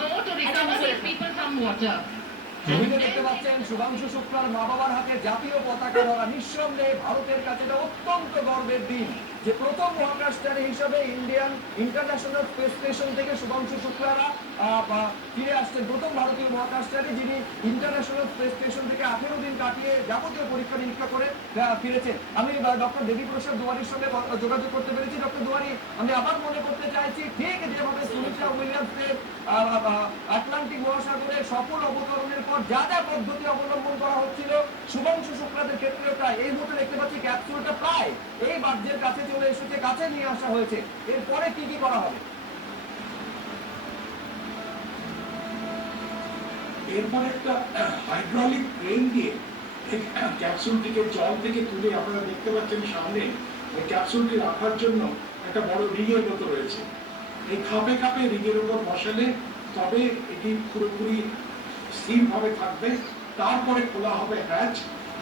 go to recover these people from water. ছবিতে দেখতে পাচ্ছেন শুভাংশু শুক্লার মা বাবার হাতে জাতীয় পতাকা ধরা। নিঃসন্দেহে ভারতের কাছে এটা অত্যন্ত গর্বের দিন যে প্রথম মহাকাশচারী হিসেবে ইন্ডিয়ান ইন্টারন্যাশনাল স্পেস স্টেশন থেকে শুভাংশু শুক্লারা ফিরে আসছেন। প্রথম ভারতীয় মহাকাশচারী যিনি ইন্টারন্যাশনাল স্পেস স্টেশন থেকে 18 দিন কাটিয়ে যাবতীয় পরীক্ষা নিরীক্ষা করে ফিরেছেন। আমি ডক্টর দেবী প্রসাদ দুয়ারির সঙ্গে যোগাযোগ করতে পেরেছি। ডক্টর দুয়ারি, আমি আবার মনে করতে চাইছি, ঠিক যেভাবে সুনিতা উইলিয়ামসের আটলান্টিক মহাসাগরে সফল অবতরণের পর যা যা পদ্ধতি অবলম্বন করা হচ্ছিল, শুভাংশু শুক্লাদের ক্ষেত্রে প্রায় এই মুহূর্তে দেখতে পাচ্ছি ক্যাপসুলটা প্রায় এই বাহ্যের কাছে চলে এসেছে, কাছে নিয়ে আসা হয়েছে। এরপরে কি কি করা হবে? এরপর একটা হাইড্রোলিক ক্রেন দিয়ে ক্যাপসুলটিকে জল থেকে তুলে আপনারা দেখতে পাচ্ছেন সামনে ওই ক্যাপসুলটি রাখার জন্য একটা বড় রিগের মতো রয়েছে। এই খাপে খাপে রিগের উপর বসালে তবে এটি পুরোপুরি স্থিরভাবে থাকবে। তারপরে খোলা হবে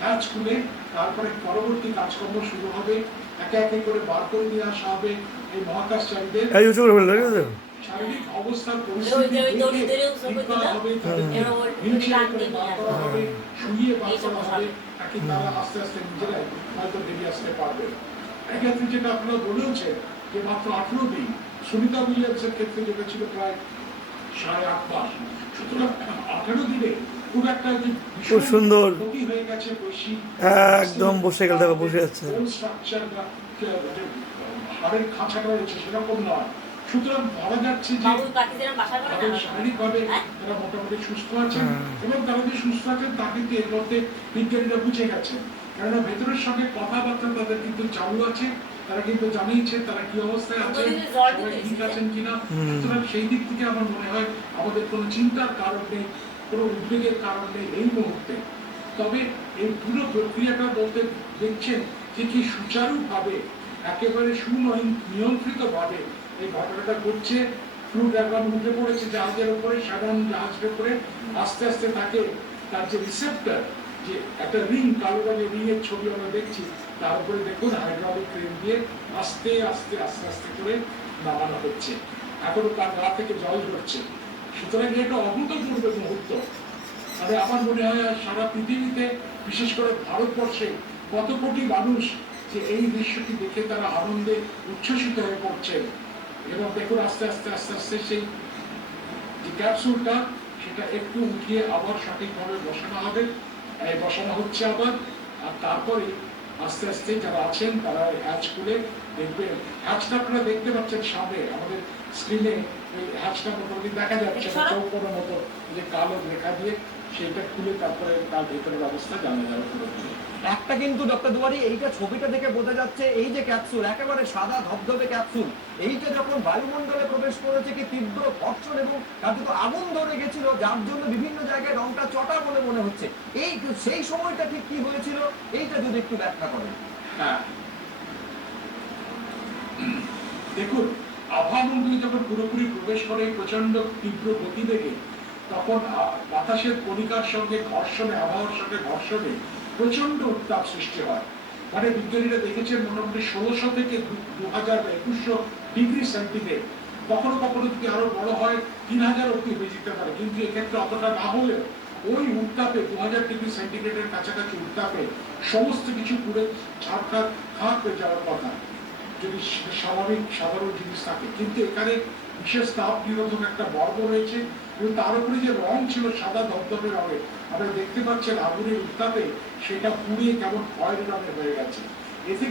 হ্যাচ খুলে তারপরে পরবর্তী কাজকর্ম শুরু হবে। একে একে করে বার করে নিয়ে আসা হবে এই মহাকাশচারীদের শারীরিক অবস্থার পরিস্থিতি শুয়ে বার করা হবে, তাকে তারা আস্তে আস্তে নিজেরাই হয়তো বেরিয়ে আসতে পারবে। এক্ষেত্রে যেটা আপনারা বলেওছেন যে মাত্র 18 দিন, সুনিতা উইলিয়ামসের ক্ষেত্রে যেটা ছিল প্রায় 8.5 মাস। সুতরাং 18 দিনে খুব একটা যে খুব সুন্দর ক্ষতি হয়ে গেছে বৈশ্বিক একদম বসে গেল, দেখো বসে যাচ্ছে, স্ট্রাকচার বা হাড়ের খাঁচাটা রয়েছে সেরকম নয়। সুতরাং বলা যাচ্ছে যে শারীরিকভাবে তারা মোটামুটি সুস্থ আছেন এবং তারা যে সুস্থ আছেন তা কিন্তু এর মধ্যে বিজ্ঞানীরা বুঝে গেছেন। কেননা ভেতরের সঙ্গে কথাবার্তা তাদের কিন্তু চালু আছে, তারা কিন্তু জানিয়েছে তারা কি অবস্থায় আছেন, সবাই ঠিক আছেন কিনা। সুতরাং সেই দিক থেকে আমার মনে হয় আমাদের কোনো চিন্তার কারণ নেই, কোনো উদ্বেগের কারণ নেই এই মুহূর্তে। তবে এই পুরো প্রক্রিয়াটা বলতে দেখছেন যে কি সুচারুভাবে একেবারে সুনিয়ন্ত্রিতভাবে এই ঘটনাটা ঘটছে। ক্রু ড্রাগন উঠে পড়েছে জাহাজের উপরে, সাধারণ জাহাজের উপরে আস্তে আস্তে তাকে তার যে রিসেপ্টর, যে একটা রিং, কালো রঙের রিং এর ছবি আমরা দেখছি, তার উপরে দেখুন হাইড্রোলিক ক্রেন দিয়ে আস্তে আস্তে আস্তে আস্তে করে নামানো হচ্ছে। এখনো তার গা থেকে জল ঝরছে। সুতরাং এটা অভূতপূর্ব মুহূর্ত। তবে আমার মনে হয় সারা পৃথিবীতে, বিশেষ করে ভারতবর্ষে কত কোটি মানুষ যে এই দৃশ্যটি দেখে তারা আনন্দে উচ্ছ্বসিত হয়ে পড়ছেন। এবং দেখুন আস্তে আস্তে আস্তে আস্তে সেই যে ক্যাপসুলটা সেটা একটু উঠিয়ে আবার সঠিকভাবে বসানো হচ্ছে আবার। আর তারপরে আস্তে আস্তে যারা আছেন তারা হ্যাচ খুলে দেখবেন। হ্যাচটা আপনারা দেখতে পাচ্ছেন সামনে আমাদের স্ক্রিনে, ওই হ্যাচটা মোটামুটি দেখা যাচ্ছে চৌকোর মতো যে কালো রেখা দিয়ে, সেটা খুলে তারপরে তার ভেতরের অবস্থা জানা যাবে পুরোপুরি। একটা কিন্তু ডক্টর দুয়ারি, এইটা ছবিটা দেখে বোঝা যাচ্ছে এই যে ক্যাপসুল, একেবারে সাদা ধবধবে ক্যাপসুল, এইটা যখন বায়ুমণ্ডলে প্রবেশ করেছে কি তীব্র ঘর্ষণ এবং কার্যত আগুন ধরে গেছিল, যার জন্য বিভিন্ন জায়গায় রংটা চটা বলে মনে হচ্ছে। এই সেই সময়টা ঠিক কি হয়েছিল, এইটা যদি একটু ব্যাখ্যা করেন। হ্যাঁ, দেখুন আবহাওয়া যখন পুরোপুরি প্রবেশ করে প্রচন্ড তীব্র গতিবেগে, তখন বাতাসের কণিকার সঙ্গে ঘর্ষণে, আবহাওয়ার সঙ্গে ঘর্ষণে প্রচন্ড উত্তাপ সৃষ্টি হয়। মানে বিজ্ঞানীরা দেখেছেন মোটামুটি 1600 থেকে 2000 বা 2100 ডিগ্রি সেন্টিগ্রেড, কখনো কখনো যদি আরো বড় হয় 3000 অব্দি হয়ে যেতে পারে। কিন্তু এক্ষেত্রে অতটা না হলেও ওই উত্তাপে 2000 ডিগ্রি সেন্টিগ্রেডের কাছাকাছি উত্তাপে সমস্ত কিছু পুরো ছাড়খাড় খারাপ হয়ে যাওয়ার কথা যদি স্বাভাবিক সাধারণ জিনিস থাকে। কিন্তু এখানে বিশেষ তাপ নিরোধক একটা বর্গ রয়েছে এবং তার উপরে যে রং ছিল সাদা ধবধবে রঙের, আপনারা দেখতে পাচ্ছেন আগুনের উত্তাপে সেটা পুড়িয়ে কেমন খয়েরি রঙের হয়ে গেছে। এ থেকে